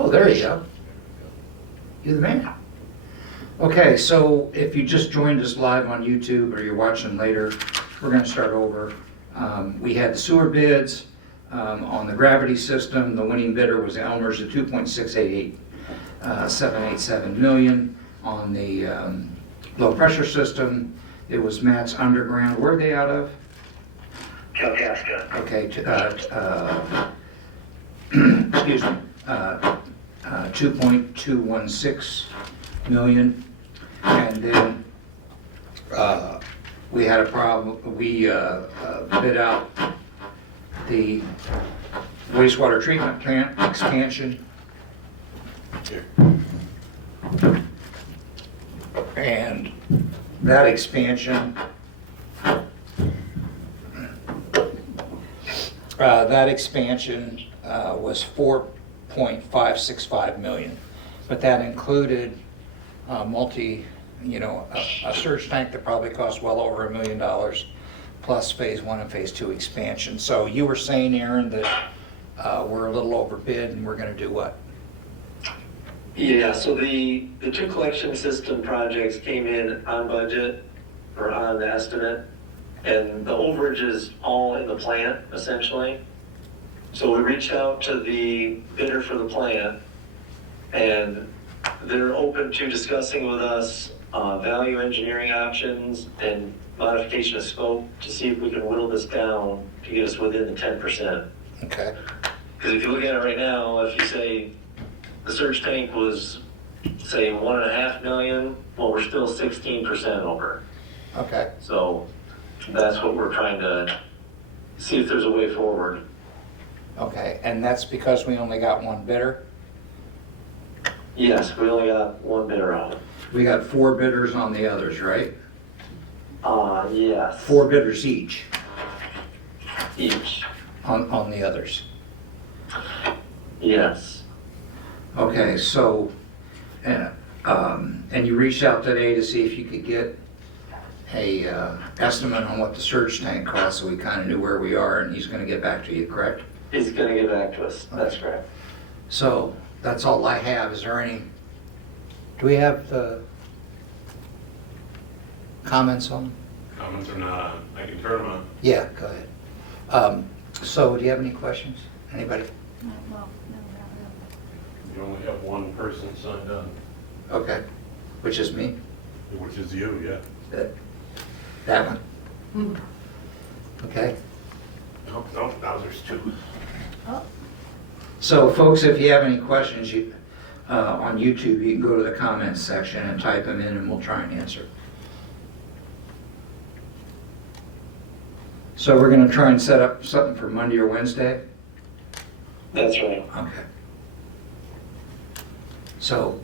Oh, there you go. You're the man. Okay, so if you just joined us live on YouTube or you're watching later, we're going to start over. We had the sewer bids on the gravity system. The winning bidder was Elmer's at 2.688 million. On the low pressure system, it was Matt's Underground. Where are they out of? Kalkaska. Okay, excuse me, 2.216 million. And then we had a problem. We bid out the wastewater treatment plant expansion. And that expansion, was 4.565 million, but that included a surge tank that probably cost well over $1 million, plus phase 1 and phase 2 expansion. So you were saying, Aaron, that we're a little overbid and we're going to do what? Yeah, so the two collection system projects came in on budget or on the estimate, and the overage is all in the plant essentially. So we reached out to the bidder for the plant, and they're open to discussing with us value engineering options and modification of scope to see if we can whittle this down to get us within the 10%. Okay. Because if you look at it right now, if you say the surge tank was, say, 1.5 million, well, we're still 16% over. Okay. So that's what we're trying to see if there's a way forward. Okay, and that's because we only got one bidder? Yes, we only got one bidder on it. We got 4 bidders on the others, right? Yes. 4 bidders each Each. on the others. Yes. Okay, so, and you reached out today to see if you could get a estimate on what the surge tank costs, so we kind of knew where we are, and he's going to get back to you, correct? He's going to get back to us. That's correct. So that's all I have. Is there any? Do we have the comments on? Comments are not on. I can turn them on. Yeah, go ahead. So do you have any questions? Anybody? No, well, no, You only have one person signed on, Okay, which is me. which is you, yeah. That one. Okay. No, now there's 2. Oh, So folks, if you have any questions on YouTube, you can go to the comments section and type them in and we'll try and answer. So we're going to try and set up something for Monday or Wednesday? That's right. Okay. So,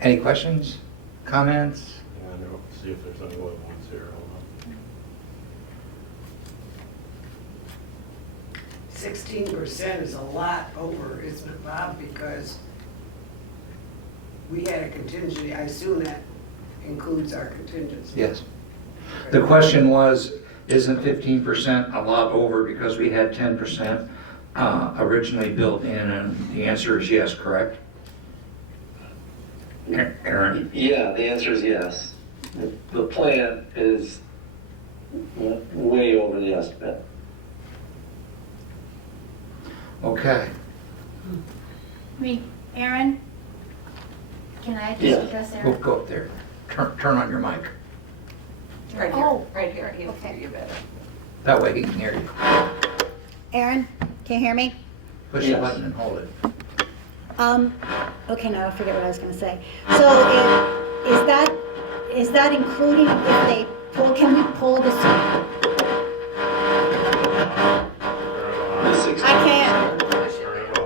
any questions, comments? And I'll see if there's any other ones here. Hold on. 16% is a lot over, isn't it, Bob? Because we had a contingency. I assume that includes our contingency. Yes. The question was, isn't 15% a lot over because we had 10% originally built in? And the answer is yes, correct? Aaron? Yeah, the answer is yes. The plant is way over the estimate. Okay. Aaron, can I Yeah. just address We'll Aaron? go up there. Turn on your mic. Right here, Oh. right here, he'll Okay. hear you better. That way he can hear you. Aaron, can you hear me? Push the Yes. button and hold it. Okay, now I forget what I was gonna say. So is that including if they pull, can we pull this? The 16%. I can't. Turn it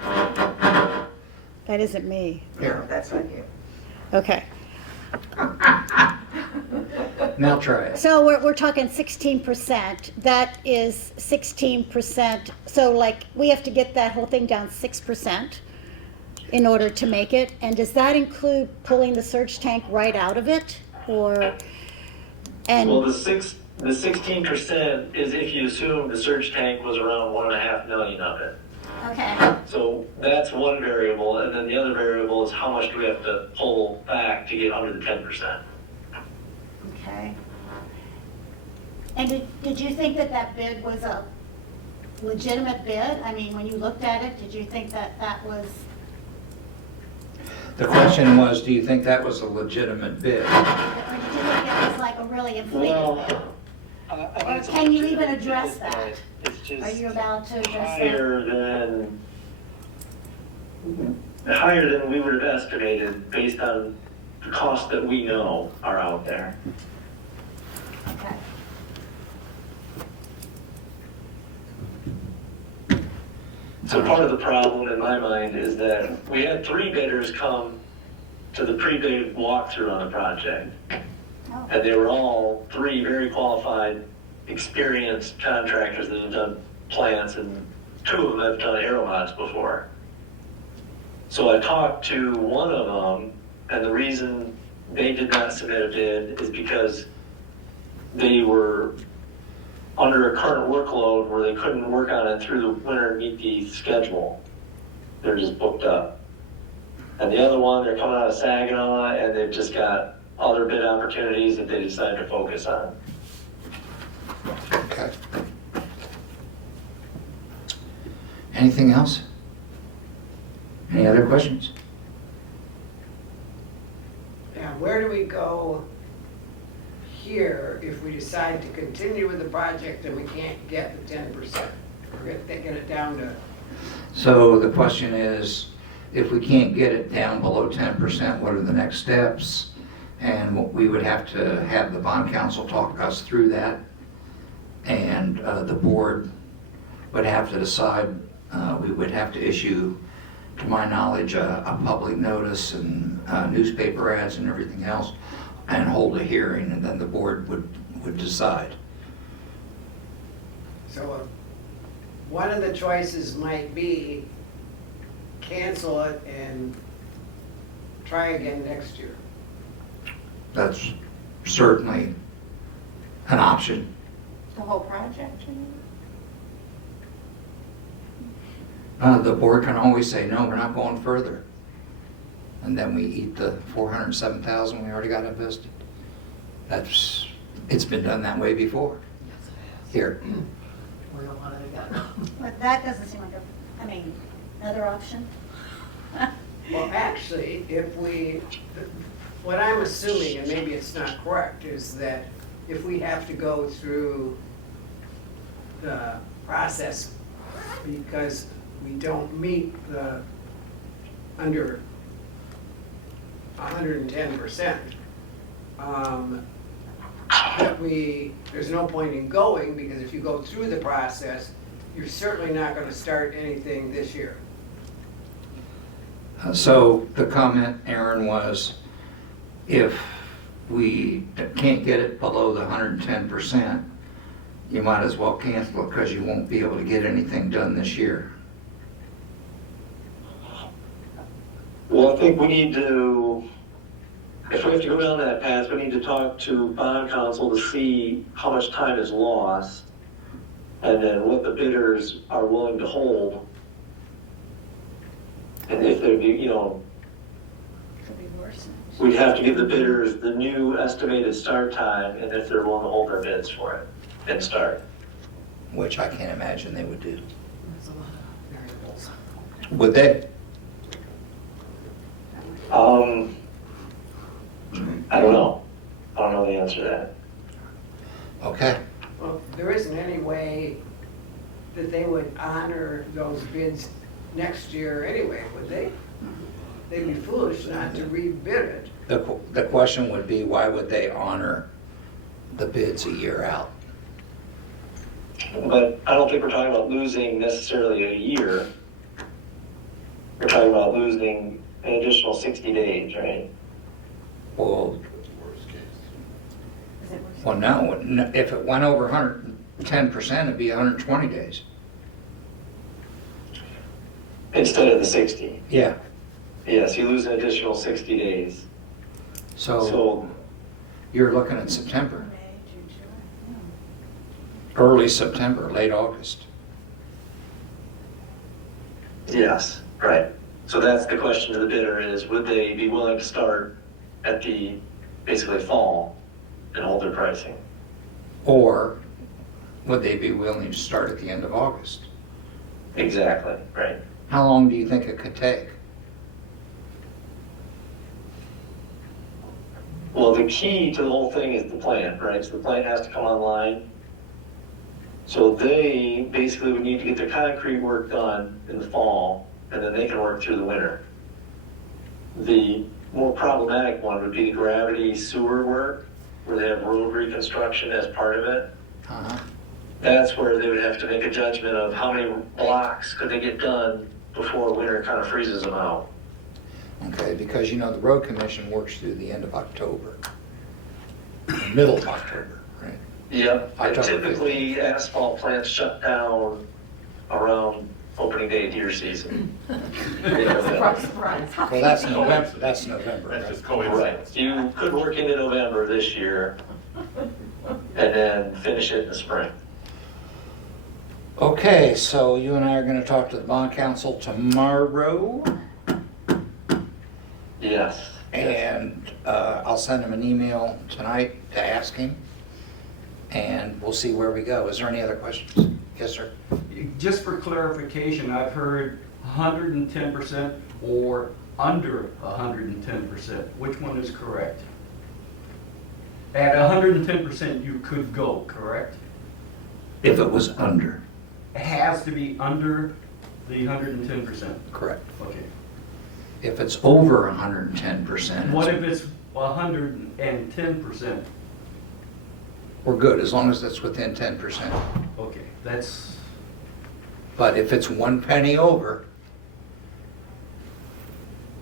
off. That isn't me. Here. That's not you. Okay. Now try it. So we're talking 16%. That is 16%. So like we have to get that whole thing down 6% in order to make it. And does that include pulling the surge tank right out of it, or? And Well, the 16% is if you assume the surge tank was around 1.5 million of it. okay. So that's one variable, and then the other variable is how much do we have to pull back to get under the 10%? Okay. And did you think that that bid was a legitimate bid? I mean, when you looked at it, did you think that that was, The question was, do you think that was a legitimate bid? or did you think it was like a really inflated bid? Or can you even address that? It's just Are you allowed to address that? higher than we would have estimated based on the costs that we know are out there. Okay. So part of the problem in my mind is that we had 3 bidders come to the pre-bid walkthrough on the project. Oh, And they were all 3 very qualified, experienced contractors that have done plants, and 2 of them have done aeromods before. So I talked to one of them, and the reason they did not submit a bid is because they were under a current workload where they couldn't work on it through the winter and meet the schedule. They're just booked up. And the other one, they're coming out of Saginaw, and they've just got other bid opportunities that they decided to focus on. Okay. Anything else? Any other questions? Yeah, where do we go here if we decide to continue with the project and we can't get the 10%? Or get it down to, So the question is, if we can't get it down below 10%, what are the next steps? And we would have to have the bond council talk us through that. And the board would have to decide, we would have to issue, to my knowledge, a public notice and newspaper ads and everything else, and hold a hearing, and then the board would decide. so one of the choices might be cancel it and try again next year. That's certainly an option. The whole project, you mean? The board can always say, no, we're not going further. And then we eat the $407,000 we already got invested. It's been done that way before. Here. We don't want it again. but that doesn't seem like another option. Well, actually, what I'm assuming, and maybe it's not correct, is that if we have to go through the process because we don't meet the under 110%, that there's no point in going, because if you go through the process, you're certainly not gonna start anything this year. So the comment, Aaron, was if we can't get it below the 110%, you might as well cancel it because you won't be able to get anything done this year. Well, I think we need to, if we have to go down that path, we need to talk to bond council to see how much time is lost, and then what the bidders are willing to hold. And if there'd be, Could be worse. we'd have to give the bidders the new estimated start time, and if they're willing to hold their bids for it and start. Which I can't imagine they would do. There's a lot of variables. Would they? I don't know. I don't know the answer to that. Okay. Well, there isn't any way that they would honor those bids next year anyway, would they? They'd be foolish not to rebid it. The question would be, why would they honor the bids a year out? But I don't think we're talking about losing necessarily a year. We're talking about losing an additional 60 days, right? Well, Worst case. Is it worse? well, no, if it went over 110%, it'd be 120 days. Instead of the 60. Yeah. Yes, you lose an additional 60 days. So, You're looking at September, May, June, July. early September, late August. Yes, right. So that's the question to the bidder is, would they be willing to start at the, basically fall and hold their pricing? Or would they be willing to start at the end of August? Exactly, right. How long do you think it could take? Well, the key to the whole thing is the plant, right? So the plant has to come online. So they basically would need to get their concrete work done in the fall, and then they can work through the winter. The more problematic one would be the gravity sewer work, where they have road reconstruction as part of it. Uh-huh. That's where they would have to make a judgment of how many blocks could they get done before winter kind of freezes them out. Okay, because you know the road commission works through the end of October, middle of October, right? Yep, and October typically asphalt plants shut down around opening day deer season. Surprise, surprise. Well, that's November, that's November, That's right? just Right, coincidence. you could work into November this year and then finish it in the spring. Okay, so you and I are gonna talk to the bond council tomorrow, Yes. and I'll send him an email tonight to ask him, and we'll see where we go. Is there any other questions? Yes, sir. Just for clarification, I've heard 110% or under 110%. Which one is correct? At 110% you could go, correct? If it was under. It has to be under the 110%. Correct. Okay. If it's over 110%, What if it's 110%? we're good, as long as it's within 10%. Okay, that's, But if it's 1 penny over,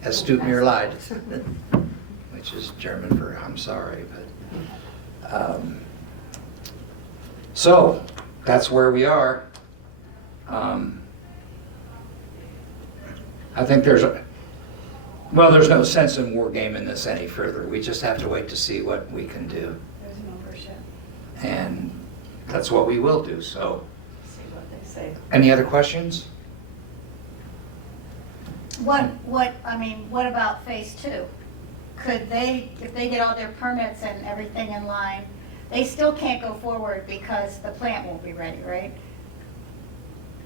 as Stutmir lied, which is German for I'm sorry, but, so, that's where we are. I think there's no sense in wargaming this any further. We just have to wait to see what we can do. There's an overship. And that's what we will do, so. See what they say. Any other questions? What about phase two? Could they, if they get all their permits and everything in line, they still can't go forward because the plant won't be ready, right?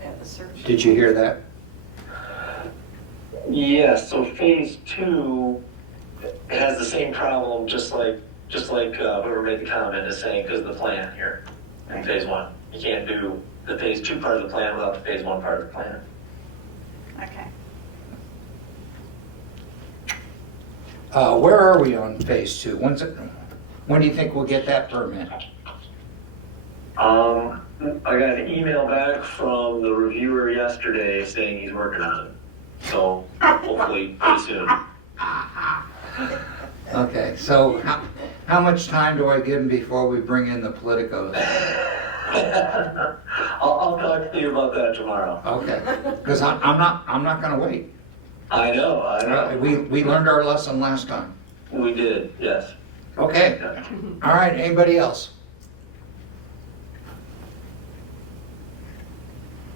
Yeah, the search. Did you hear that? Yes, so phase two has the same problem, just like whoever made the comment is saying, because of the plan here in phase one. You can't do the phase two part of the plan without the phase one part of the plan. Okay. Where are we on phase two? When do you think we'll get that permit? I got an email back from the reviewer yesterday saying he's working on it. So hopefully pretty soon. Okay, so how much time do I give him before we bring in the politicos? I'll talk to you about that tomorrow. Okay, because I'm not gonna wait. I know. We learned our lesson last time. We did, yes. Okay, all right, anybody else?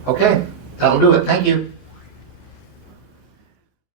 Okay, that'll do it, thank you.